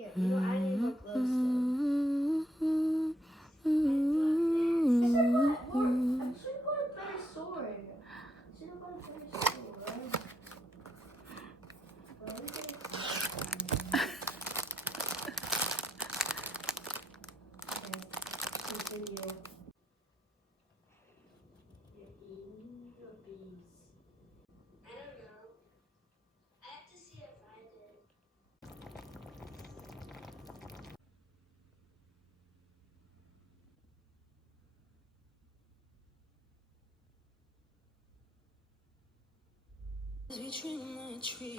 Yeah, you know, I didn't even close them. I should have bought a better sword. Video. You're eating your bees. I don't know. I have to see if I did. Between my tree,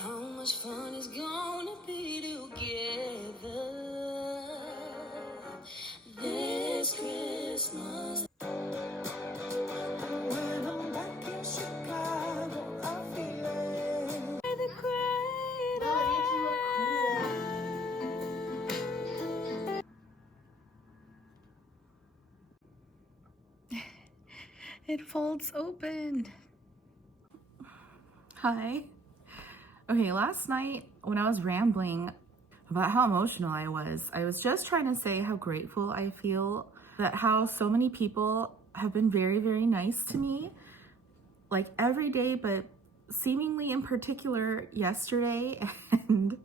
how much fun is gonna be together this Christmas. When I'm back in Chicago, I'm feeling the great. Oh, It folds open. Hi. Okay, last night when I was rambling about how emotional I was just trying to say how grateful I feel that how so many people have been very, very nice to me, like every day, but seemingly in particular yesterday. And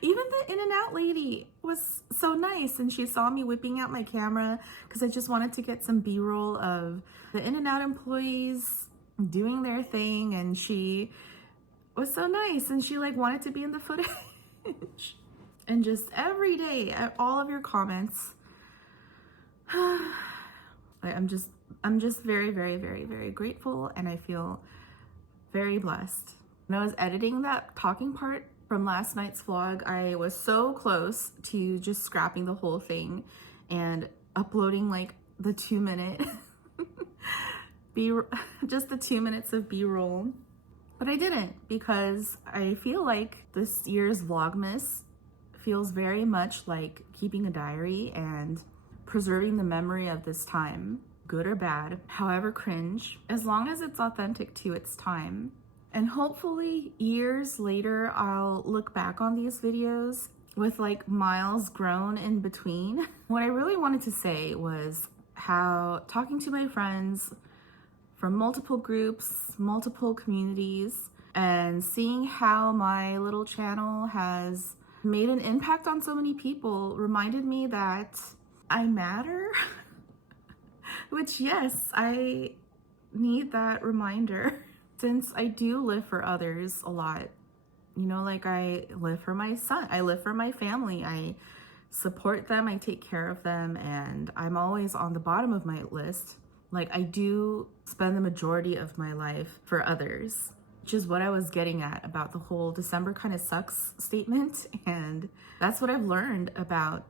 even the In-N-Out lady was so nice, and she saw me whipping out my camera because I just wanted to get some B-roll of the In-N-Out employees doing their thing, and she was so nice, and she like wanted to be in the footage. And just every day at all of your comments, I'm just very, very, very, very grateful, and I feel very blessed. When I was editing that talking part from last night's vlog, I was so close to just scrapping the whole thing and uploading like the 2-minute just the 2 minutes of B-roll. But I didn't, because I feel like this year's Vlogmas feels very much like keeping a diary and preserving the memory of this time, good or bad, however cringe, as long as it's authentic to its time. And hopefully years later, I'll look back on these videos with like miles grown in between. What I really wanted to say was how talking to my friends from multiple groups, multiple communities, and seeing how my little channel has made an impact on so many people reminded me that I matter. Which, yes, I need that reminder since I do live for others a lot. You know, like I live for my son, I live for my family, I support them, I take care of them, and I'm always on the bottom of my list. Like, I do spend the majority of my life for others, which is what I was getting at about the whole December kind of sucks statement. And that's what I've learned about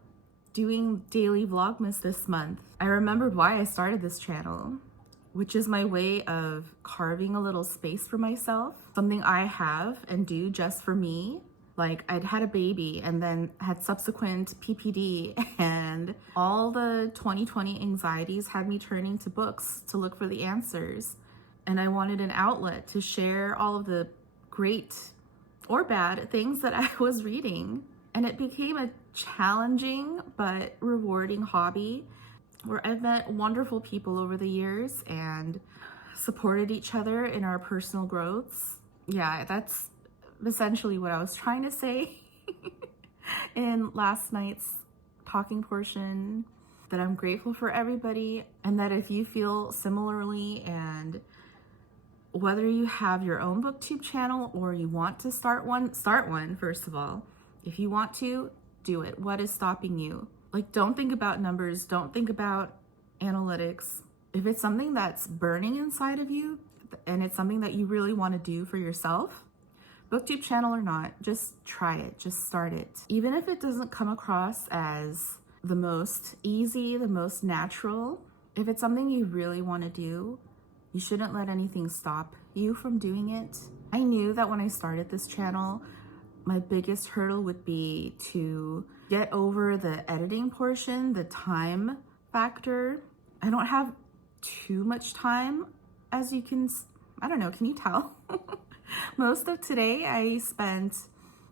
doing daily Vlogmas this month. I remembered why I started this channel, which is my way of carving a little space for myself, something I have and do just for me. Like, I'd had a baby and then had subsequent PPD, and all the 2020 anxieties had me turning to books to look for the answers. And I wanted an outlet to share all of the great or bad things that I was reading. And it became a challenging but rewarding hobby where I've met wonderful people over the years and supported each other in our personal growths. Yeah, that's essentially what I was trying to say in last night's talking portion, that I'm grateful for everybody, and that if you feel similarly, and whether you have your own booktube channel or you want to start one, first of all. If you want to, do it. What is stopping you? Like, don't think about numbers, don't think about analytics. If it's something that's burning inside of you and it's something that you really want to do for yourself, booktube channel or not, just try it, just start it. Even if it doesn't come across as the most easy, the most natural, if it's something you really want to do, you shouldn't let anything stop you from doing it. I knew that when I started this channel, my biggest hurdle would be to get over the editing portion, the time factor. I don't have too much time, as you can, I don't know, can you tell? Most of today I spent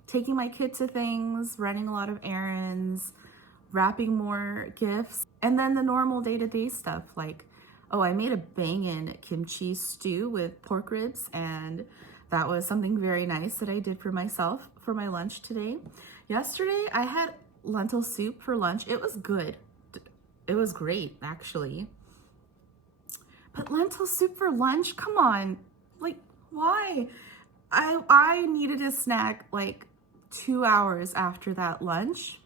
taking my kid to things, running a lot of errands, wrapping more gifts, and then the normal day-to-day stuff like, oh, I made a bangin' kimchi stew with pork ribs, and that was something very nice that I did for myself for my lunch today. Yesterday, I had lentil soup for lunch. It was good. It was great, actually. But lentil soup for lunch? Come on. Like, why? I needed a snack like 2 hours after that lunch.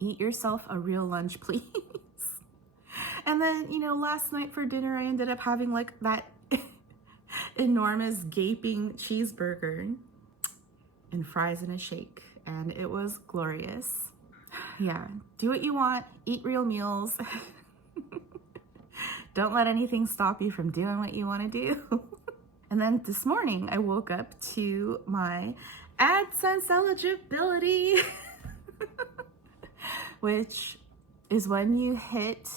Eat yourself a real lunch, please. And then, you know, last night for dinner, I ended up having like that enormous gaping cheeseburger and fries and a shake. And it was glorious. Yeah, do what you want, eat real meals. Don't let anything stop you from doing what you want to do. And then this morning, I woke up to my AdSense eligibility, which is when you hit,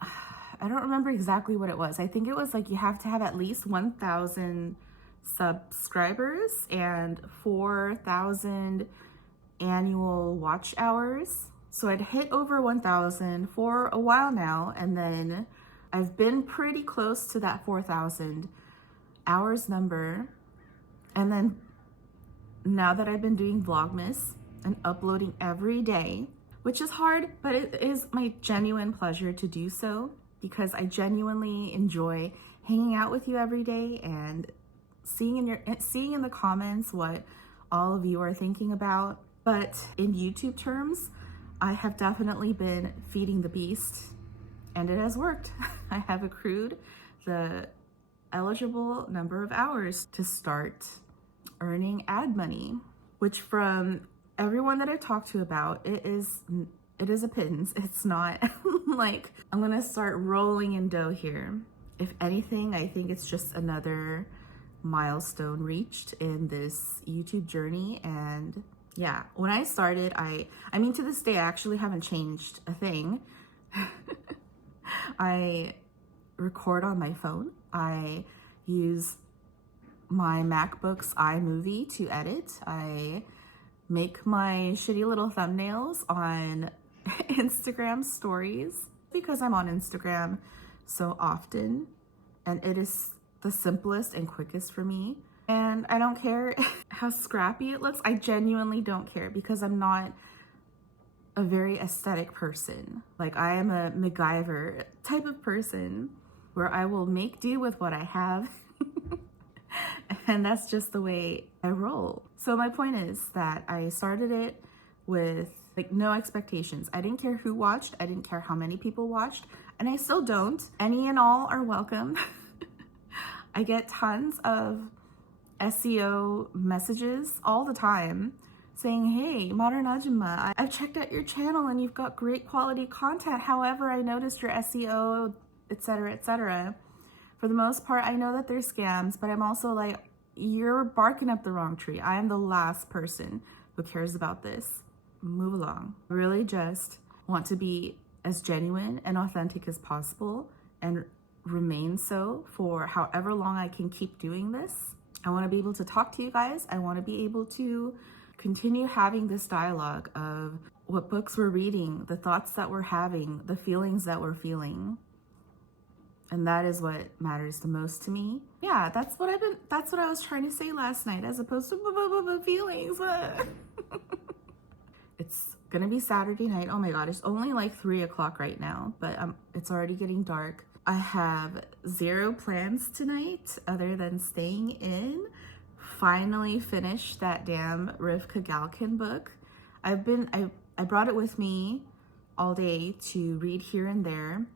I don't remember exactly what it was. I think it was like you have to have at least 1,000 subscribers and 4,000 annual watch hours. So I'd hit over 1,000 for a while now, and then I've been pretty close to that 4,000 hours number. And then now that I've been doing Vlogmas and uploading every day, which is hard, but it is my genuine pleasure to do so because I genuinely enjoy hanging out with you every day and seeing in the comments what all of you are thinking about. But in YouTube terms, I have definitely been feeding the beast, and it has worked. I have accrued the eligible number of hours to start earning ad money, which from everyone that I talked to about, it is a pittance. It's not like I'm gonna start rolling in dough here. If anything, I think it's just another milestone reached in this YouTube journey. And yeah, when I started, I mean, to this day, I actually haven't changed a thing. I record on my phone. I use my MacBook's iMovie to edit. I make my shitty little thumbnails on Instagram stories because I'm on Instagram so often, and it is the simplest and quickest for me. And I don't care how scrappy it looks. I genuinely don't care because I'm not a very aesthetic person. Like, I am a MacGyver type of person where I will make do with what I have. And that's just the way I roll. So my point is that I started it with like no expectations. I didn't care who watched. I didn't care how many people watched. And I still don't. Any and all are welcome. I get tons of SEO messages all the time saying, hey, Modern Ajumma, I've checked out your channel and you've got great quality content. However, I noticed your SEO, etc., etc. For the most part, I know that they're scams, but I'm also like, you're barking up the wrong tree. I am the last person who cares about this. Move along. I really just want to be as genuine and authentic as possible and remain so for however long I can keep doing this. I want to be able to talk to you guys. I want to be able to continue having this dialogue of what books we're reading, the thoughts that we're having, the feelings that we're feeling. And that is what matters the most to me. Yeah, that's what I was trying to say last night, as opposed to feelings. It's gonna be Saturday night. Oh my God, it's only like 3 o'clock right now, but it's already getting dark. I have zero plans tonight other than staying in. Finally finished that damn Rivka Galkin book. I brought it with me all day to read here and there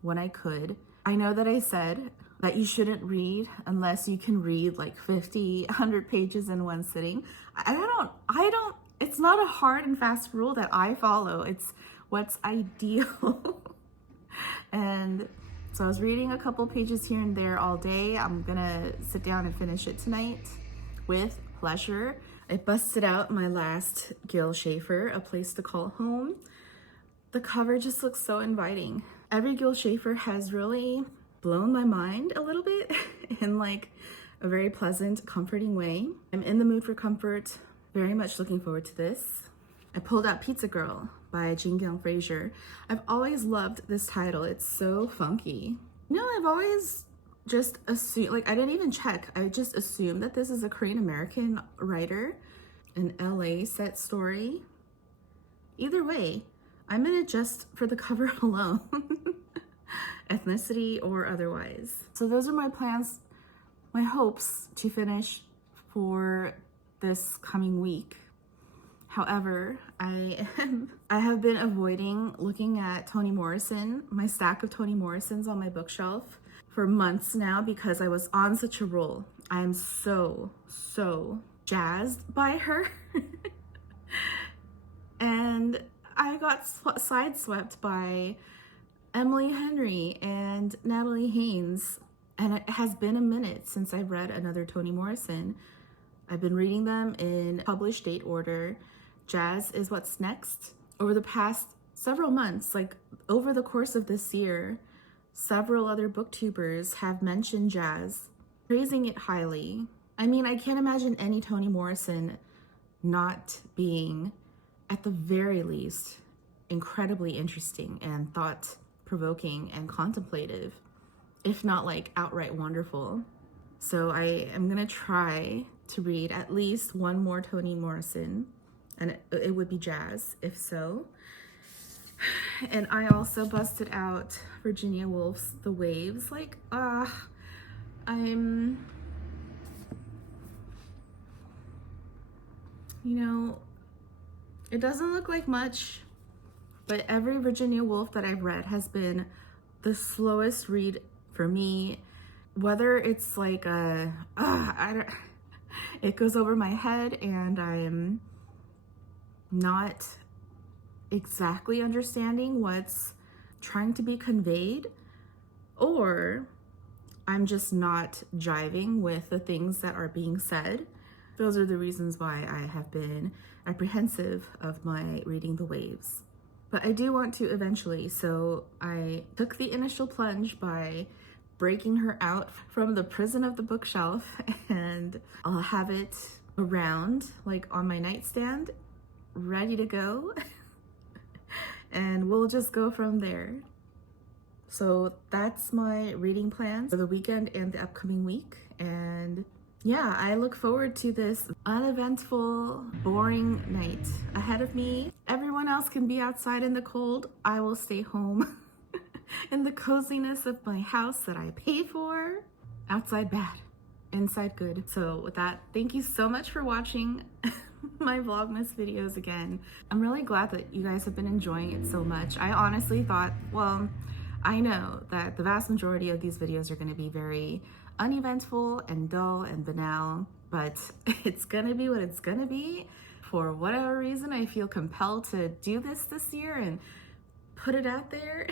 when I could. I know that I said that you shouldn't read unless you can read like 50, 100 pages in one sitting. I don't, it's not a hard and fast rule that I follow. It's what's ideal. And so I was reading a couple pages here and there all day. I'm gonna sit down and finish it tonight with pleasure. I busted out my last Gil Schafer, A Place to Call Home. The cover just looks so inviting. Every Gil Schafer has really blown my mind a little bit in like a very pleasant, comforting way. I'm in the mood for comfort, very much looking forward to this. I pulled out Pizza Girl by Jean Guion Fraser. I've always loved this title. It's so funky. You know, I've always just assumed, like I didn't even check. I just assumed that this is a Korean American writer, an LA set story. Either way, I'm in it just for the cover alone, ethnicity or otherwise. So those are my plans, my hopes to finish for this coming week. However, I have been avoiding looking at Toni Morrison, my stack of Toni Morrisons on my bookshelf for months now because I was on such a roll. I am so jazzed by her. And I got sideswept by Emily Henry and Natalie Haynes. And it has been a minute since I've read another Toni Morrison. I've been reading them in published date order. Jazz is what's next. Over the past several months, like over the course of this year, several other booktubers have mentioned Jazz, praising it highly. I mean, I can't imagine any Toni Morrison not being, at the very least, incredibly interesting and thought-provoking and contemplative, if not like outright wonderful. So I am gonna try to read at least one more Toni Morrison, and it would be Jazz, if so. And I also busted out Virginia Woolf's The Waves. Like, I'm, you know, it doesn't look like much, but every Virginia Woolf that I've read has been the slowest read for me. Whether it's like it goes over my head and I'm not exactly understanding what's trying to be conveyed, or I'm just not jiving with the things that are being said. Those are the reasons why I have been apprehensive of my reading The Waves. But I do want to eventually, so I took the initial plunge by breaking her out from the prison of the bookshelf, and I'll have it around, like on my nightstand, ready to go. And we'll just go from there. So that's my reading plans for the weekend and the upcoming week. And yeah, I look forward to this uneventful, boring night ahead of me. Everyone else can be outside in the cold. I will stay home in the coziness of my house that I pay for. Outside bad, inside good. So with that, thank you so much for watching my Vlogmas videos again. I'm really glad that you guys have been enjoying it so much. I honestly thought, well, I know that the vast majority of these videos are going to be very uneventful and dull and banal, but it's gonna be what it's gonna be. For whatever reason, I feel compelled to do this year and put it out there,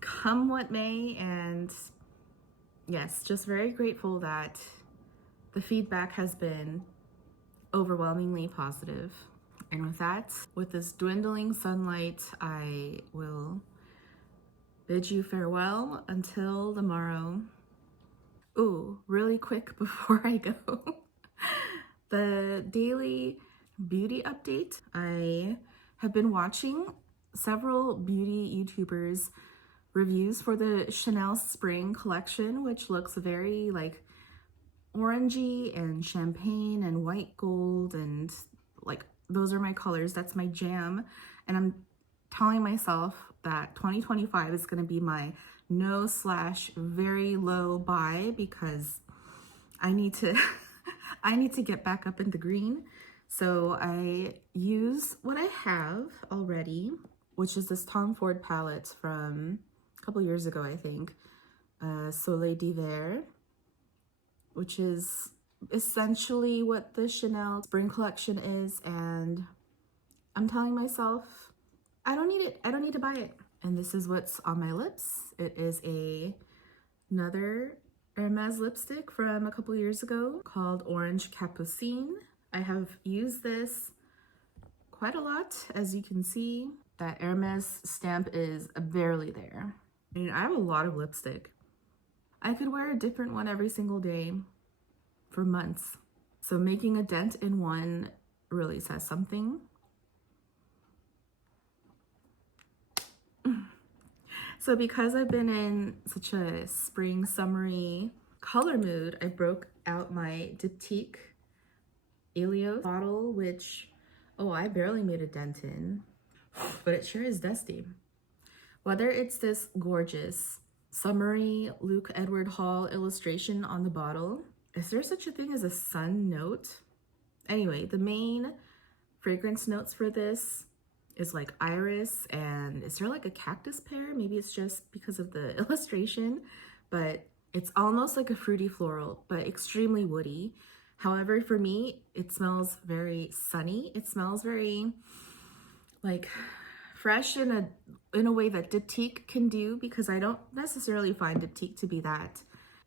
come what may. And yes, just very grateful that the feedback has been overwhelmingly positive. And with that, with this dwindling sunlight, I will bid you farewell until tomorrow. Ooh, really quick before I go, the daily beauty update. I have been watching several beauty YouTubers reviews for the Chanel Spring collection, which looks very like orangey and champagne and white gold, and like those are my colors. That's my jam. And I'm telling myself that 2025 is going to be my no/very low buy, because I need to I need to get back up in the green. So I use what I have already, which is this Tom Ford palette from a couple years ago, I think, Soleil d'hiver, which is essentially what the Chanel Spring collection is. And I'm telling myself, I don't need it. I don't need to buy it. And this is what's on my lips. It is another Hermes lipstick from a couple years ago called Orange Capucine. I have used this quite a lot. As you can see, that Hermes stamp is barely there. I mean, I have a lot of lipstick. I could wear a different one every single day, for months. So making a dent in one really says something. So because I've been in such a spring, summery color mood, I broke out my Diptyque Ilio bottle, which, oh, I barely made a dent in, but it sure is dusty. Whether it's this gorgeous summery Luke Edward Hall illustration on the bottle, is there such a thing as a sun note? Anyway, the main fragrance notes for this is like iris, and is there like a cactus pear? Maybe it's just because of the illustration, but it's almost like a fruity floral, but extremely woody. However, for me, it smells very sunny. It smells very like fresh in a way that Diptyque can do, because I don't necessarily find Diptyque to be that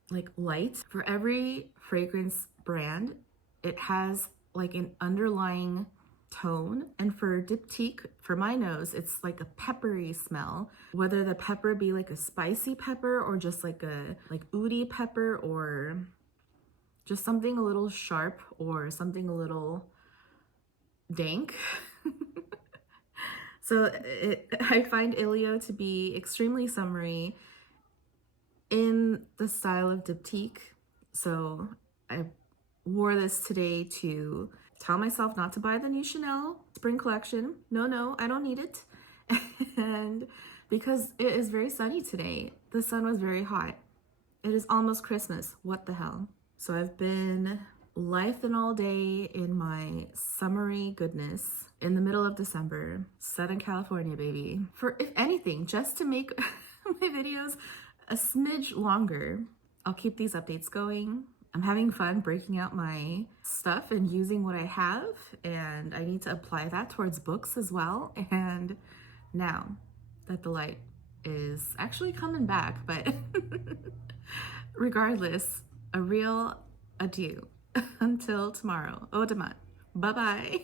like light. For every fragrance brand, it has like an underlying tone, and for Diptyque, for my nose, it's like a peppery smell, whether the pepper be like a spicy pepper or just like a oody pepper, or just something a little sharp or something a little dank. So I find Ilio to be extremely summery in the style of Diptyque. So I wore this today to tell myself not to buy the new Chanel spring collection. No, I don't need it. And because it is very sunny today, the sun was very hot. It is almost Christmas. What the hell? So I've been lithen all day in my summery goodness in the middle of December. Southern California, baby. For, if anything, just to make my videos a smidge longer, I'll keep these updates going. I'm having fun breaking out my stuff and using what I have, and I need to apply that towards books as well. And now that the light is actually coming back, but regardless, a real adieu until tomorrow. Au demain. Bye-bye.